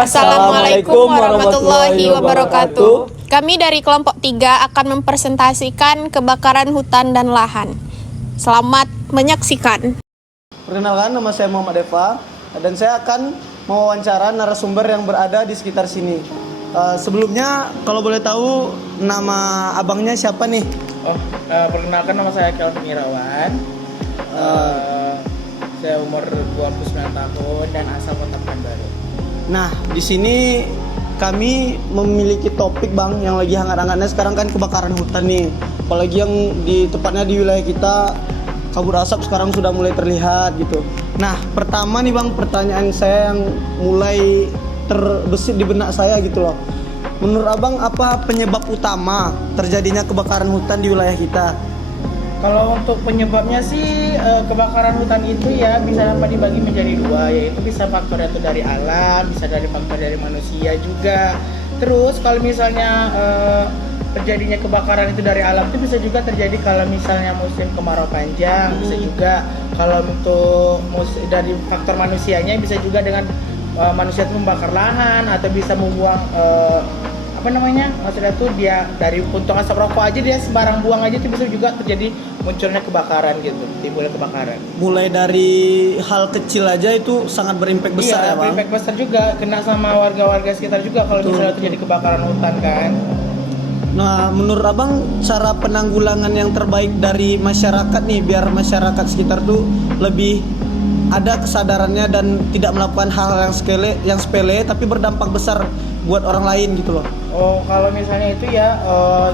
Assalamualaikum warahmatullahi wabarakatuh. Kami dari kelompok 3 akan mempresentasikan kebakaran hutan dan lahan. Selamat menyaksikan. Perkenalkan, nama saya Muhammad Eva dan saya akan mewawancara narasumber yang berada di sekitar sini. Sebelumnya, kalau boleh tahu nama abangnya siapa nih? Perkenalkan, nama saya Kelvin Irawan. Saya umur 29 tahun dan asal Kota Pekanbaru. Nah, di sini kami memiliki topik Bang yang lagi hangat-hangatnya sekarang kan kebakaran hutan nih. Apalagi yang tepatnya di wilayah kita kabut asap sekarang sudah mulai terlihat gitu. Nah, pertama nih Bang, pertanyaan saya yang mulai terbesit di benak saya gitu loh. Menurut Abang apa penyebab utama terjadinya kebakaran hutan di wilayah kita? Kalau untuk penyebabnya sih kebakaran hutan itu ya bisa dapat dibagi menjadi dua, yaitu bisa faktornya itu dari alam, bisa dari faktor dari manusia juga. Terus kalau misalnya terjadinya kebakaran itu dari alam itu bisa juga terjadi kalau misalnya musim kemarau panjang, bisa juga kalau untuk dari faktor manusianya bisa juga dengan manusia itu membakar lahan atau bisa membuang maksudnya tuh dia dari puntung asap rokok aja dia sembarang buang aja itu bisa juga terjadi munculnya kebakaran gitu, timbulnya kebakaran. Mulai dari hal kecil aja itu sangat berimpact besar ya Bang? Berimpact besar juga, kena sama warga-warga sekitar juga kalau misalnya terjadi kebakaran hutan kan. Nah, menurut Abang cara penanggulangan yang terbaik dari masyarakat nih biar masyarakat sekitar tuh lebih ada kesadarannya dan tidak melakukan hal-hal yang sepele tapi berdampak besar buat orang lain gitu loh. Kalau misalnya itu ya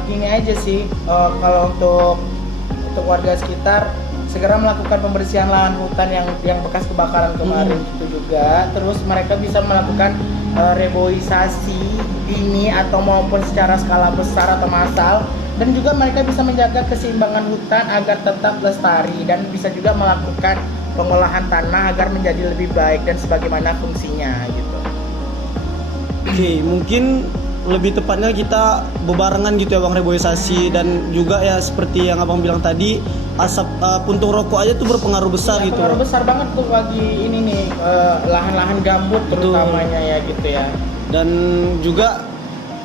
gini aja sih, kalau untuk warga sekitar segera melakukan pembersihan lahan hutan yang bekas kebakaran kemarin itu juga. Terus mereka bisa melakukan reboisasi dini atau maupun secara skala besar atau massal, dan juga mereka bisa menjaga keseimbangan hutan agar tetap lestari dan bisa juga melakukan pengolahan tanah agar menjadi lebih baik dan sebagaimana fungsinya gitu. Oke, mungkin lebih tepatnya kita bebarengan gitu ya Bang, reboisasi dan juga ya seperti yang Abang bilang tadi asap puntung rokok aja tuh berpengaruh besar gitu. Berpengaruh besar banget tuh bagi ini nih lahan-lahan gambut terutamanya ya gitu ya. Dan juga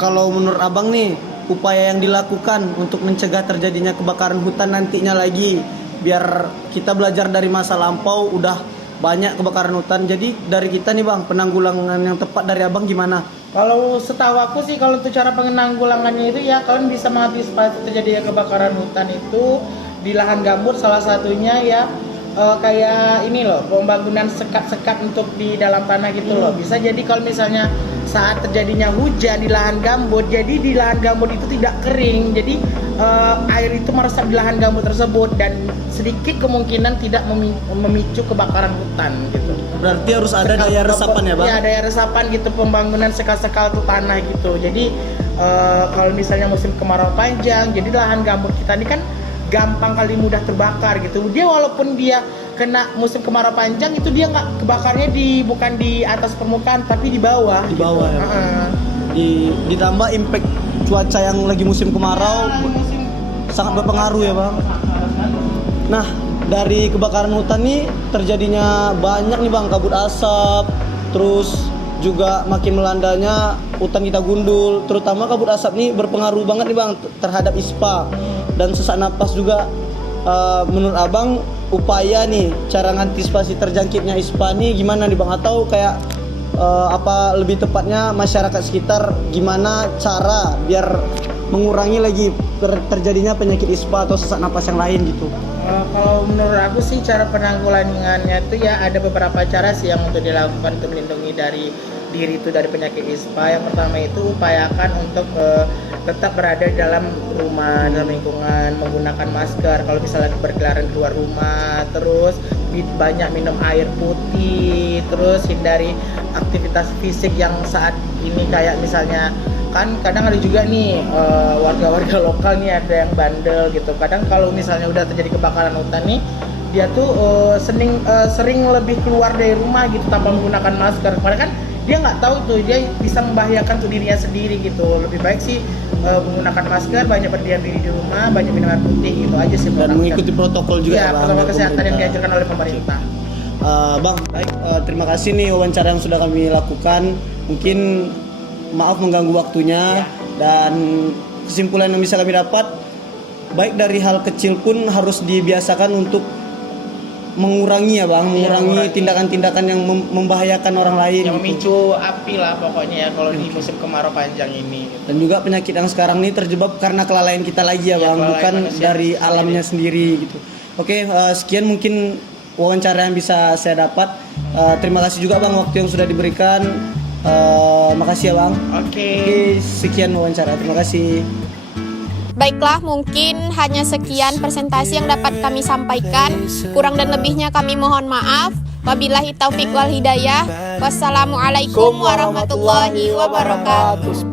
kalau menurut Abang nih upaya yang dilakukan untuk mencegah terjadinya kebakaran hutan nantinya lagi biar kita belajar dari masa lampau udah banyak kebakaran hutan. Jadi dari kita nih Bang, penanggulangan yang tepat dari Abang gimana? Kalau setahu aku sih kalau untuk cara penanggulangannya itu ya kalian bisa mengantisipasi terjadinya kebakaran hutan itu di lahan gambut, salah satunya ya kayak ini loh, pembangunan sekat-sekat untuk di dalam tanah gitu loh. Bisa jadi kalau misalnya saat terjadinya hujan di lahan gambut, jadi di lahan gambut itu tidak kering, jadi air itu meresap di lahan gambut tersebut dan sedikit kemungkinan tidak memicu kebakaran hutan gitu. Berarti harus ada daya resapan ya Bang? Iya, daya resapan gitu, pembangunan sekat-sekat tuh tanah gitu. Jadi kalau misalnya musim kemarau panjang, jadi lahan gambut kita ini kan gampang kali mudah terbakar gitu. Dia walaupun dia kena musim kemarau panjang itu dia nggak kebakarnya bukan di atas permukaan tapi di bawah. Di bawah gitu. Ya. Ditambah impact cuaca yang lagi musim kemarau sangat berpengaruh ya Bang. Nah, dari kebakaran hutan nih terjadinya banyak nih Bang, kabut asap, terus juga makin melandanya hutan kita gundul, terutama kabut asap nih berpengaruh banget nih Bang terhadap ISPA dan sesak napas juga. Menurut Abang upaya nih cara ngantisipasi terjangkitnya ISPA nih gimana nih Bang, atau kayak apa lebih tepatnya masyarakat sekitar gimana cara biar mengurangi lagi terjadinya penyakit ISPA atau sesak napas yang lain gitu? Kalau menurut aku sih cara penanggulangannya itu ya ada beberapa cara sih yang untuk dilakukan untuk melindungi dari diri itu dari penyakit ISPA. Yang pertama itu upayakan untuk tetap berada di dalam rumah, dalam lingkungan, menggunakan masker kalau misalnya berkeliaran keluar rumah, terus banyak minum air putih, terus hindari aktivitas fisik yang saat ini kayak misalnya kan kadang ada juga nih warga-warga lokal nih ada yang bandel gitu. Kadang kalau misalnya udah terjadi kebakaran hutan nih dia tuh sering lebih keluar dari rumah gitu tanpa menggunakan masker. Padahal kan dia nggak tahu tuh dia bisa membahayakan tuh dirinya sendiri gitu. Lebih baik sih menggunakan masker, banyak berdiam diri di rumah, banyak minum air putih gitu aja sih. Dan mengikuti protokol juga ya, protokol kesehatan yang diajarkan oleh pemerintah. Bang, baik, terima kasih nih wawancara yang sudah kami lakukan. Mungkin maaf mengganggu waktunya, dan kesimpulan yang bisa kami dapat, baik dari hal kecil pun harus dibiasakan untuk mengurangi ya Bang, mengurangi tindakan-tindakan yang membahayakan orang lain yang gitu. memicu api lah pokoknya ya kalau di musim kemarau panjang ini. Dan juga penyakit yang sekarang ini terjebak karena kelalaian kita lagi ya Bang, kelalaian bukan manusia dari alamnya sendiri gitu. Oke, sekian mungkin wawancara yang bisa saya dapat. Terima kasih juga Bang waktu yang sudah diberikan. Makasih ya Bang. Oke. Sekian wawancara. Terima kasih. Baiklah, mungkin hanya sekian presentasi yang dapat kami sampaikan. Kurang dan lebihnya kami mohon maaf. Wabillahi taufik wal hidayah. Wassalamualaikum warahmatullahi wabarakatuh.